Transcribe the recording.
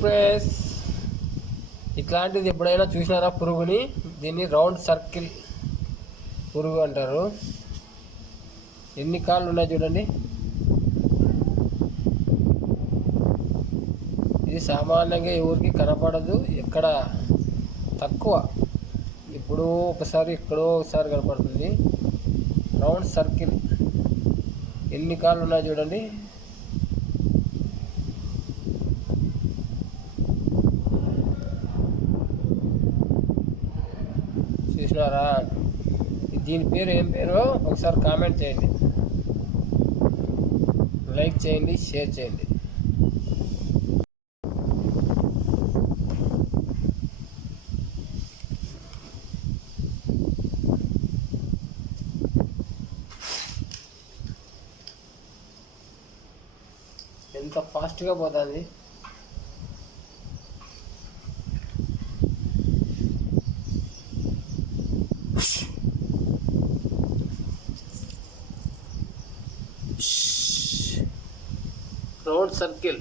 Friends, ఇట్లాంటిది ఎప్పుడైనా చూసినారా పురుగుని? దీన్ని రౌండ్ సర్కిల్ పురుగు అంటారు. ఎన్ని కాళ్ళు ఉన్నాయి చూడండి. ఇది సామాన్యంగా ఎవరికి కనపడదు, ఎక్కడ తక్కువ, ఎప్పుడో ఒకసారి ఎక్కడో ఒకసారి కనపడుతుంది. రౌండ్ సర్కిల్ ఎన్ని కాళ్ళు ఉన్నాయి చూడండి. చూసినారా? దీని పేరు ఏం పేరు ఒకసారి కామెంట్ చేయండి, లైక్ చేయండి, షేర్ చేయండి. ఎంత ఫాస్ట్గా పోతుంది. Round circle